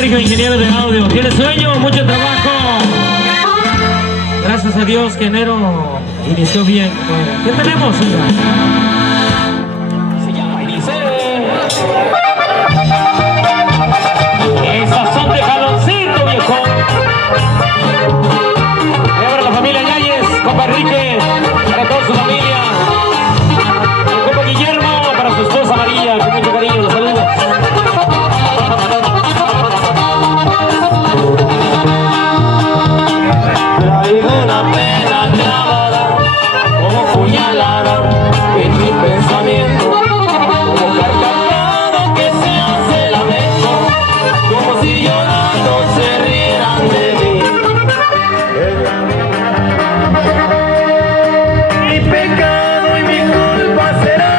Sergio, ingeniero de audio. ¿Tiene sueño? Mucho trabajo. Gracias a Dios que enero inició bien. ¿Qué tenemos? Se llama esas son de jaloncito, viejo. Y ahora la familia Yáñez, compa Enrique, para toda su familia. El compa Guillermo, para su esposa María, con mucho cariño, los saludos. Traigo una pena clavada, como puñalada en mi pensamiento, como carcajada que se hace lamento, como si llorando se rieran de mí. Mi pecado y mi culpa será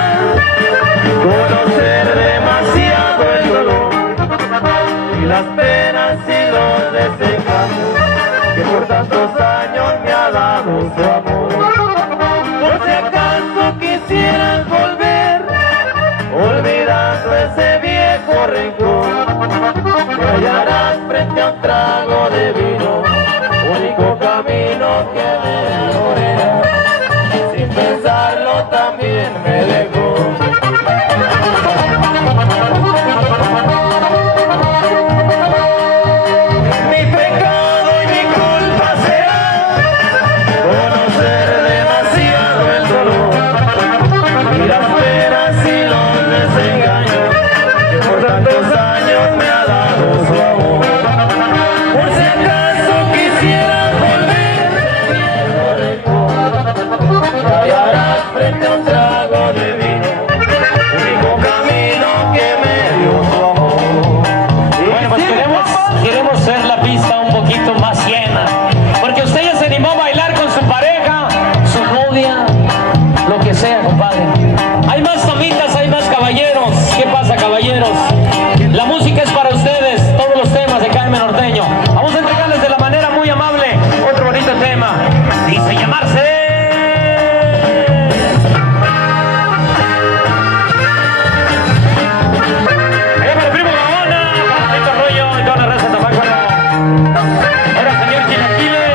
conocer demasiado el dolor y las penas y los desengaños que por tantos años me ha dado su amor. Por si acaso quisieras volver, olvidando ese viejo rencor, te hallarás frente a un trago de vino, único camino que me morirá. Sin pensarlo también me dejó. La música es para ustedes, todos los temas de Carmen Norteño. Vamos a entregarles de la manera muy amable otro bonito tema. Dice llamarse. Allá para el primo Gaona, para Tito Arroyo y toda la raza de Tamácuaro. Ahora señor Chilaquile,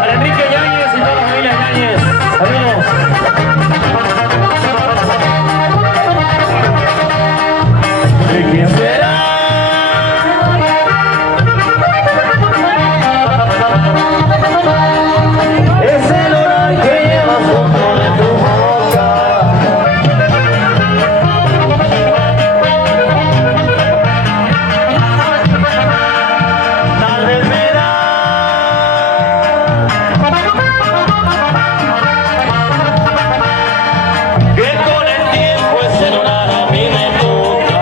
para Enrique Yáñez y toda la familia Yáñez. Saludos. ¿Quién será? Es el olor que llevas junto de tu boca. Tal vez me da que con el tiempo ese olor a mí me toca.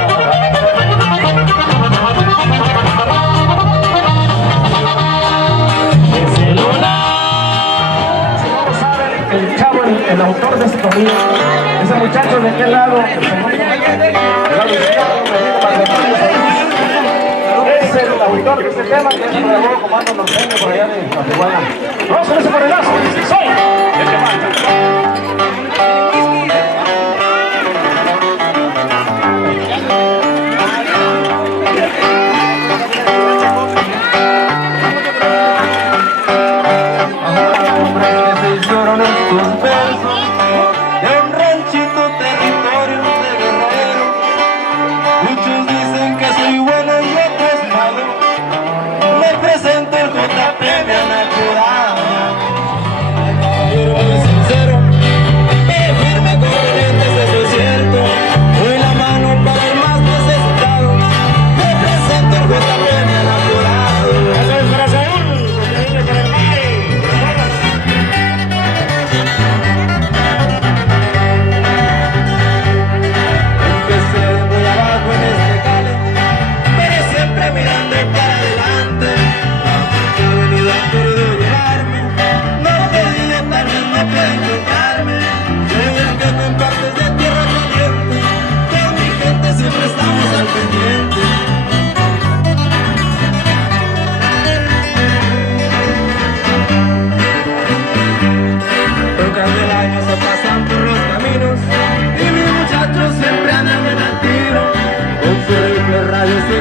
El chavo, el autor de esta comida, ese muchacho de aquel lado, es el autor de este tema que se grabó Comando Norteño por allá de Guatemala. Vamos con ese corredazo, soy el que manda. Estos versos de un ranchito territorio de Guerrero. Muchos dicen que soy bueno y otros malo. Me presento el JP, me han acordado. Caballero muy sincero, firme con corrientes, eso es cierto. Doy la mano para el más necesitado. Me presento el JP, me han acordado. Eso es para Saúl, porque viene con el Mari. Mirando para adelante, que ha venido a querido llevarme. No pedí detalles, no puede engañarme. Soy el que compartes de tierra caliente. Con mi gente siempre estamos al pendiente. Tocando el año se pasan por los caminos y mis muchachos siempre andan en el tiro. Con su rifle radio se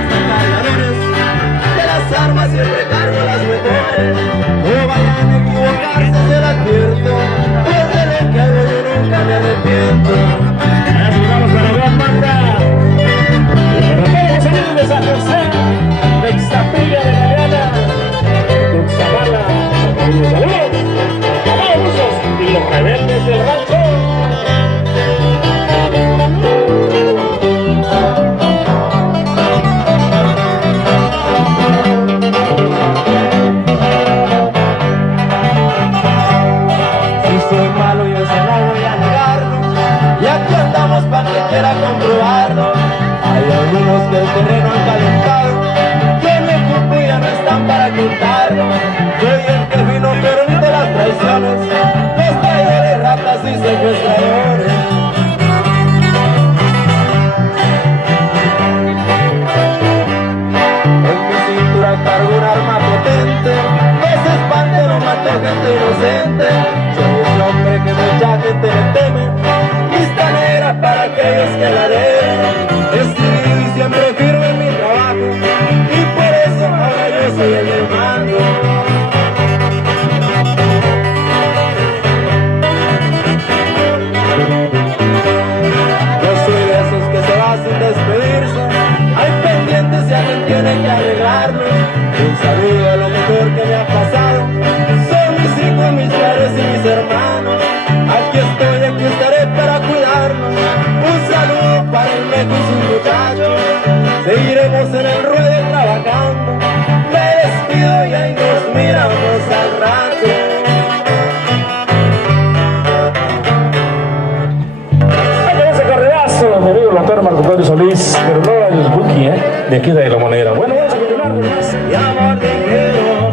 Luis, pero no el Buki, de aquí de La Monedera. Bueno, vamos a continuar. Mi amor ligero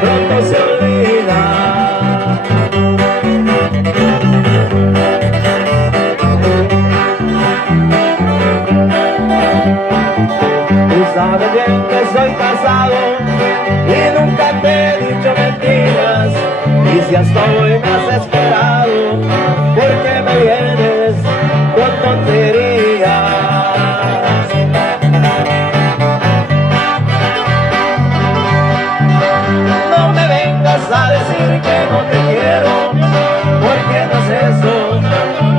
pronto se olvida. Tú sabes bien que soy casado y nunca te he dicho mentiras. Y si hasta hoy me has esperado, ¿por qué me vienes con tonterías? No me vengas a decir que no te quiero, porque no es eso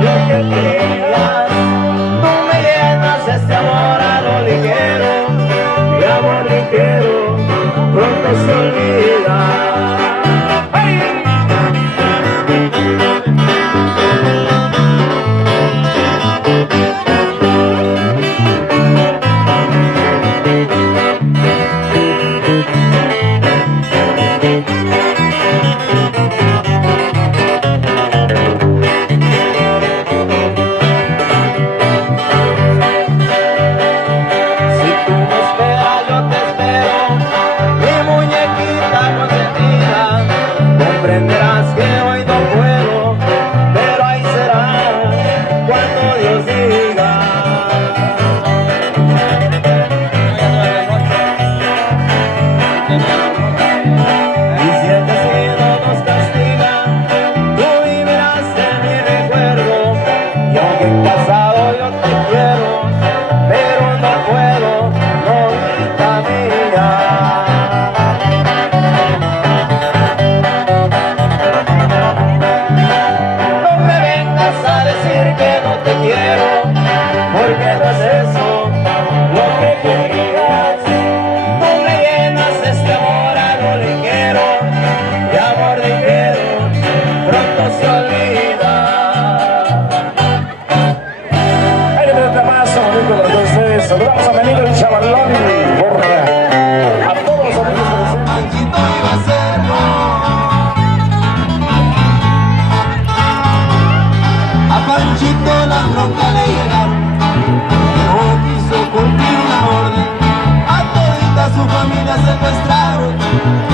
lo que querías. Tú me llenas este amor a lo ligero, mi amor ligero pronto se olvida. Saludamos a mi amigo el Chavalón Borja, a todos los amigos presentes. Panchito iba a hacerlo, a Panchito la bronca le llegaron, no quiso cumplir una orden, a todita su familia secuestraron,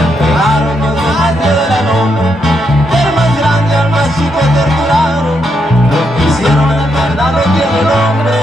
entregaron los delante de la nombre, del más grande al más chico torturaron, lo que hicieron en verdad no tiene nombre.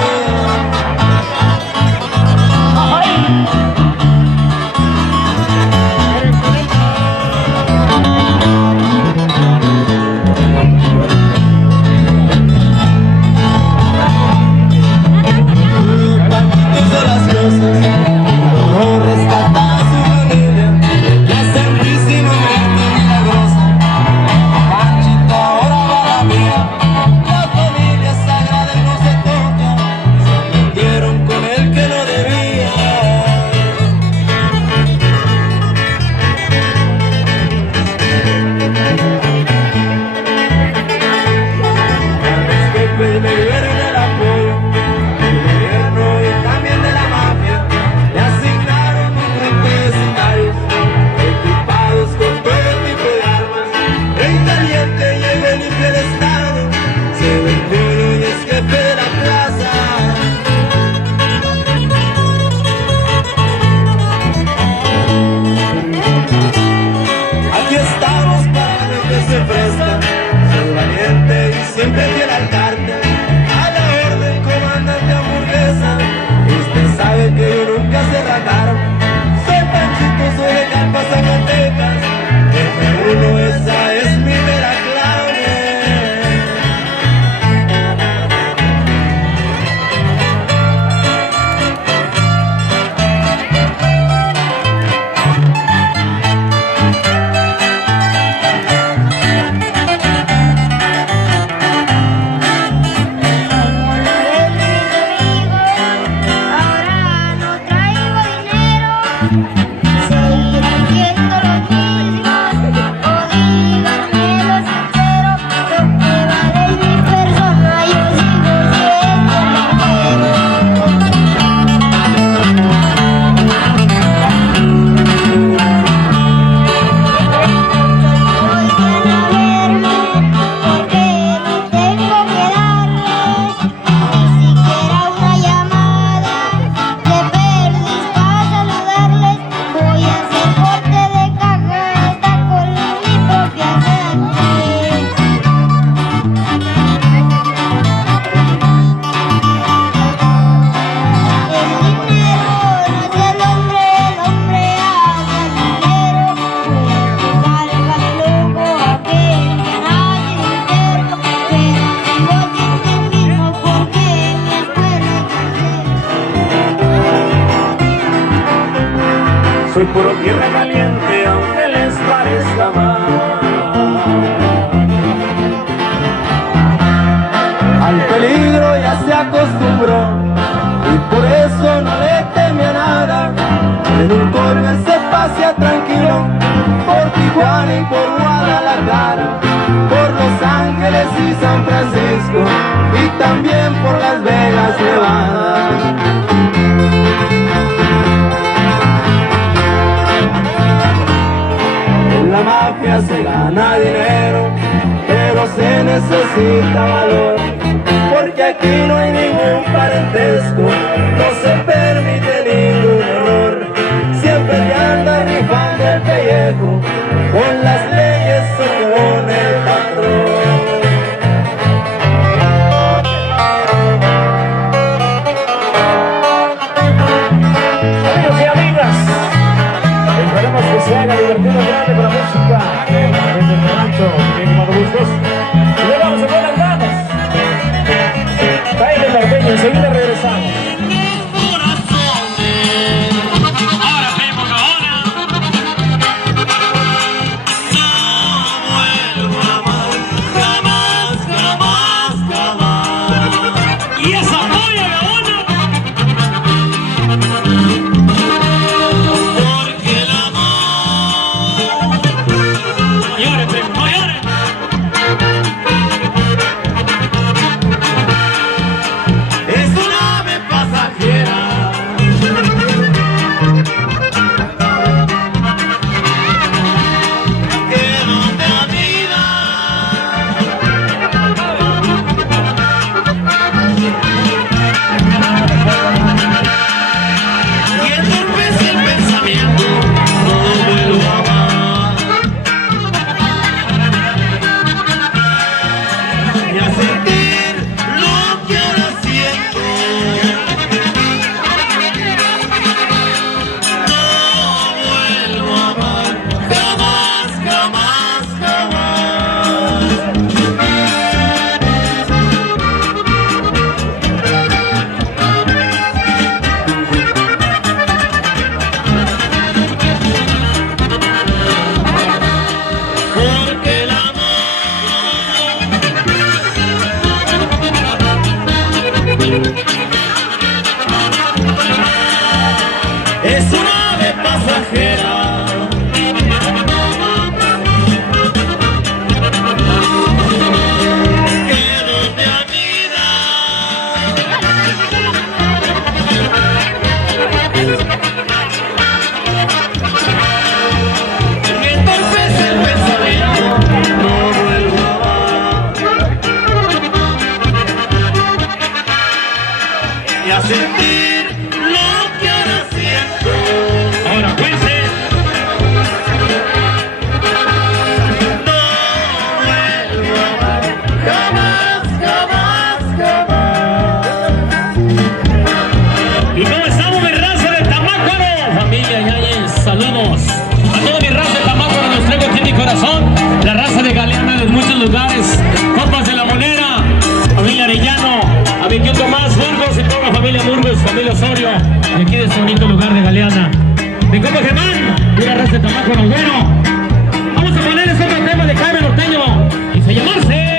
Siempre fiel al cártel, a la orden comandante hamburguesa. Usted sabe que yo nunca se ragaron. Soy Panchito, soy de Calpa, Zacatecas. F1, esa es mi vera clave. Soy puro tierra caliente, aunque les parezca mal. Al peligro ya se acostumbró y por eso no le teme a nada. En un Corvette se pasea tranquilo por Tijuana y por Guadalajara, por Los Ángeles y San Francisco y también por Las Vegas, Nevada. En la mafia se gana dinero, pero se necesita valor, porque aquí no hay ningún parentesco, no se permite ningún error. Siempre te anda rifando el pellejo, con las leyes o con el patrón. Amigos y amigas, esperemos que se haga divertido grande con la música desde el rancho, bien como gustos. Y le vamos a poner las ganas. Cae el norteño, enseguida regresamos. Es una ave pasajera. Y a sentir lo que ahora siento. Ahora cuídense. No vuelvo a amar, jamás, jamás, jamás. ¿Y cómo estamos, mi raza de Tamácuaro? Familia Yáñez, saludos a toda mi raza de Tamácuaro, los traigo aquí en mi corazón. La raza de Galeana de muchos lugares, compas de La Monera, familia Arellano, a mi tío Tomás Burgos y toda la familia Burgos, familia Osorio, de aquí de este bonito lugar de Galeana. Mi compa Germán, y la raza de Tamácuaro. Bueno, vamos a poner este otro tema de Jaime Norteño y se llamarse...